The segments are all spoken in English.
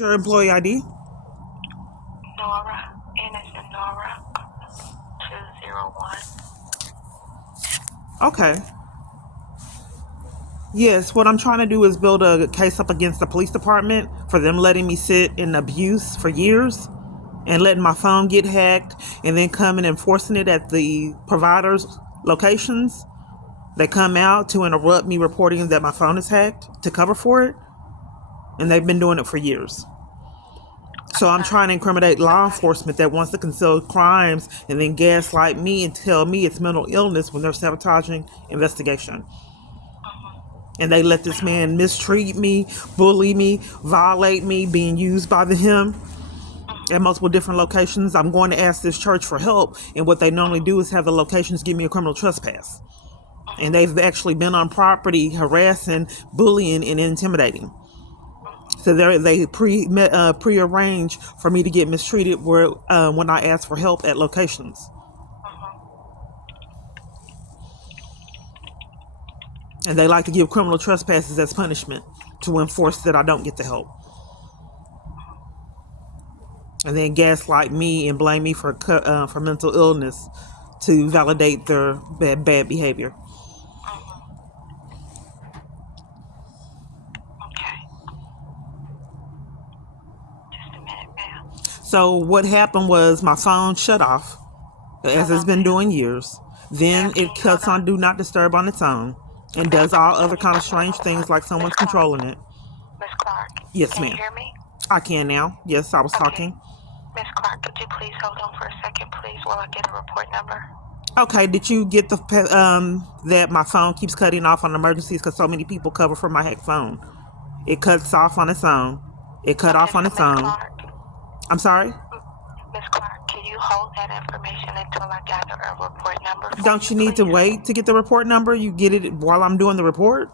Your employee ID? Nora, N as in Nora, 201. Okay. Yes, what I'm trying to do is build a case up against the police department for them letting me sit in abuse for years and letting my phone get hacked and then coming and enforcing it at the providers' locations. They come out to interrupt me reporting that my phone is hacked to cover for it. And they've been doing it for years. So I'm trying to incriminate law enforcement that wants to conceal crimes and then gaslight me and tell me it's mental illness when they're sabotaging investigation. And they let this man mistreat me, bully me, violate me, being used by him at multiple different locations. I'm going to ask this church for help. And what they normally do is have the locations give me a criminal trespass. And they've actually been on property harassing, bullying, and intimidating. So they prearrange for me to get mistreated when I ask for help at locations. And they like to give criminal trespasses as punishment to enforce that I don't get the help. And then gaslight me and blame me for mental illness to validate their bad behavior. Okay. Just a minute, ma'am. So what happened was my phone shut off, as it's been doing years. Then it cuts on Do Not Disturb on its own and does all other kind of strange things like someone's controlling it. Miss Clark. Yes, Can ma'am. you hear me? I can now. Yes, I was talking. Miss Clark, could you please hold on for a second, please, while I get a report number? Okay, did you get the that my phone keeps cutting off on emergencies because so many people cover for my hack phone? It cuts off on its own. It cut off on its own. Clark, I'm sorry? Miss Clark, can you hold that information until I gather a report number? Don't you need to wait to get the report number? You get it while I'm doing the report?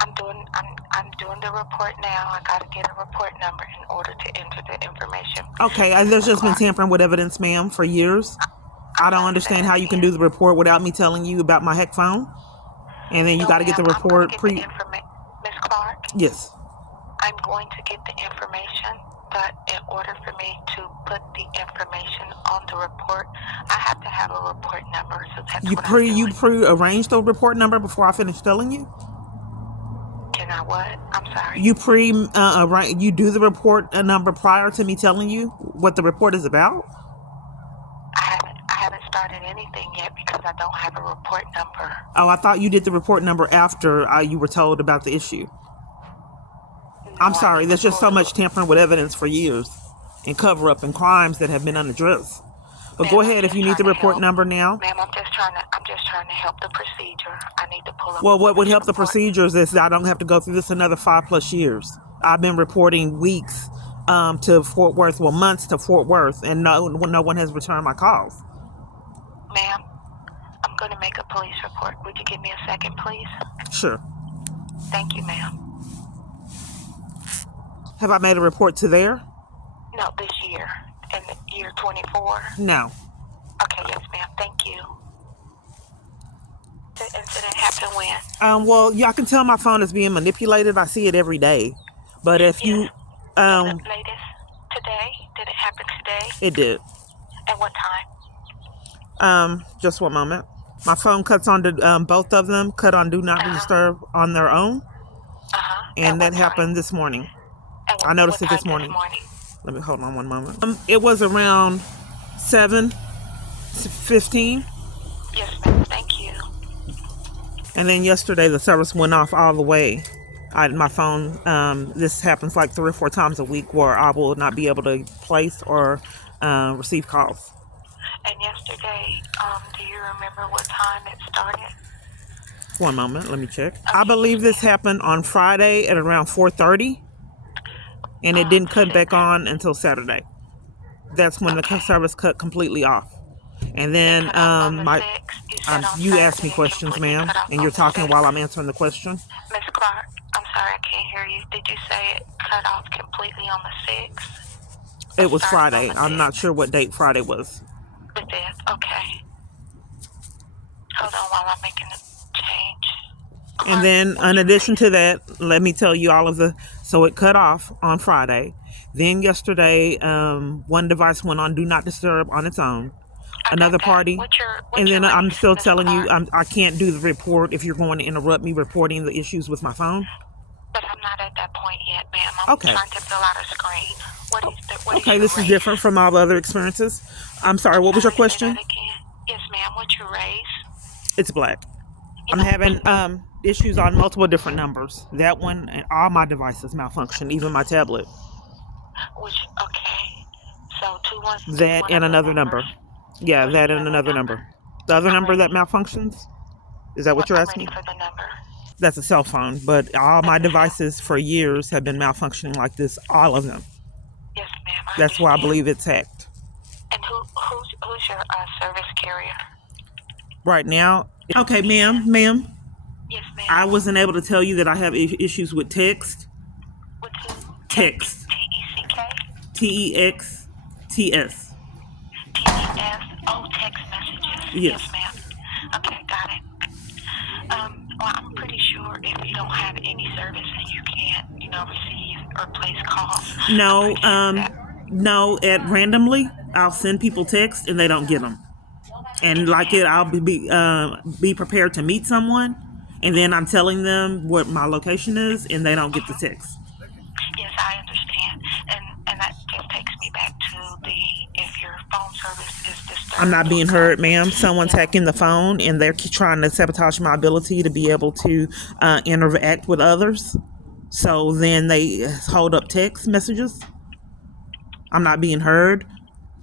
I'm doing the report now. I gotta get a report number in order to enter the information. Okay, there's just been tampering with evidence, ma'am, for years. I don't understand how you can do the report without me telling you about my hack phone. And then you got to get the report Miss Clark? Yes. I'm going to get the information, but in order for me to put the information on the report, I have to have a report number. So that's you pre-arranged the report number before I finish telling you? Can I what? I'm sorry. You do the report number prior to me telling you what the report is about? I haven't started anything yet because I don't have a report number. Oh, I thought you did the report number after you were told about the issue. No, I'm sorry. There's just so much tampering with evidence for years and cover up and crimes that have been unaddressed. But go ahead if you need the report number now. Ma'am, I'm just trying to help the procedure. I need to pull up. Well, what would help the procedures is that I don't have to go through this another 5+ years. I've been reporting weeks to Fort Worth, months to Fort Worth, and no one has returned my calls. Ma'am, I'm going to make a police report. Would you give me a second, please? Sure. Thank you, ma'am. Have I made a report to there? No, this year. In the year 24? No. Okay, yes, ma'am. Thank you. The incident happened when? Well, I can tell my phone is being manipulated. I see it every day. But if you... The latest today? Did it happen today? It did. At what time? Just one moment. My phone cuts on to both of them, cut on Do Not Disturb on their own. And that happened this morning. I noticed it this morning. Let me hold on one moment. It was around 7:15. Yes, ma'am. Thank you. And then yesterday the service went off all the way. My phone, this happens like 3 or 4 times a week where I will not be able to place or receive calls. And yesterday, do you remember what time it started? One moment, let me check. I believe this happened on Friday at around 4:30, and it didn't cut back on until Saturday. That's when the service cut completely off. And then you asked me questions, ma'am, and you're talking while I'm answering the question. Miss Clark, I'm sorry, I can't hear you. Did you say it cut off completely on the 6th? It was Friday. I'm not sure what date Friday was. The 5th, okay. Hold on while I'm making a change. And then, in addition to that, let me tell you all of the So it cut off on Friday. Then yesterday, one device went on do not disturb on its own. I got Another that. party. What's And your then I'm race, still Miss telling you, Clark? I can't do the report if you're going to interrupt me reporting the issues with my phone. But I'm not at that point yet, ma'am. I'm Okay. trying to fill out a screen. What is Okay, your this is race? different from all the other experiences. I'm sorry, what was your Sorry, say question? that again. Yes, ma'am. What's your race? It's black. I'm having issues on multiple different numbers. That one and all my devices malfunction, even my tablet. Okay. So two ones. That and another number. Yeah, that and another number. The other number that malfunctions? Is that what you're I'm asking? ready for the number. That's a cell phone, but all my devices for years have been malfunctioning like this, all of them. Yes, ma'am. That's why I believe it's hacked. And who's your service carrier? Right now, okay, ma'am. Yes, ma'am. I wasn't able to tell you that I have issues with text. With who? Text. TECK? TEXTS. TES. Oh, text messages. Yes. Ma'am. Okay, got it. Well, I'm pretty sure if you don't have any service and you can't, receive or place calls. No. At randomly, I'll send people texts and they don't get them. And I'll be prepared to meet someone, and then I'm telling them what my location is, and they don't get the text. Yes, I understand, and that just takes me back to if your phone service is disturbed. I'm not being heard, ma'am. Someone's hacking the phone, and they're trying to sabotage my ability to be able to interact with others. So then they hold up text messages. I'm not being heard.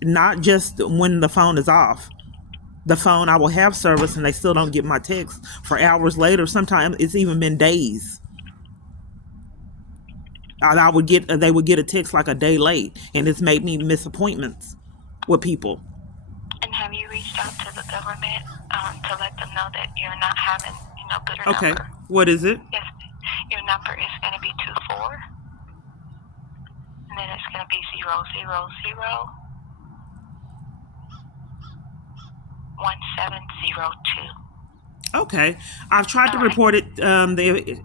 Not just when the phone is off. The phone, I will have service and they still don't get my text for hours later. Sometimes it's even been days. They would get a text like a day late, and it's made me miss appointments with people. And have you reached out to the government to let them know that you're not having, good enough? Okay, what is it? Yes, your number is going to be 24, and then it's going to be 000 1702. Okay, I've tried to report it. The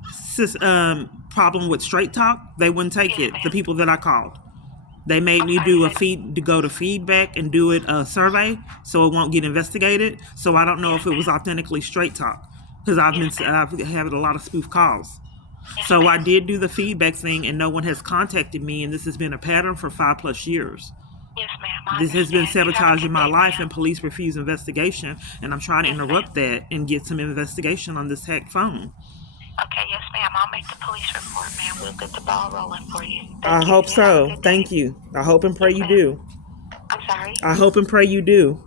problem with Straight Talk, they wouldn't take it. The people that I called, they made me do go to feedback and do it a survey, so it won't get investigated. So I don't know if it was authentically Straight Talk, because I've had a lot of spoof calls. So I did do the feedback thing, and no one has contacted me, and this has been a pattern for 5+ years. Yes, ma'am. This has been sabotaging my life, and police refuse investigation, and I'm trying to interrupt that and get some investigation on this hacked phone. Okay, yes, ma'am. I'll make the police report, ma'am. We'll get the ball rolling for you. I hope so. Thank you. I hope and pray you do. I'm sorry? I hope and pray you do.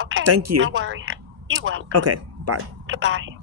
Okay. Thank you. No worries. You're welcome. Okay, bye. Goodbye.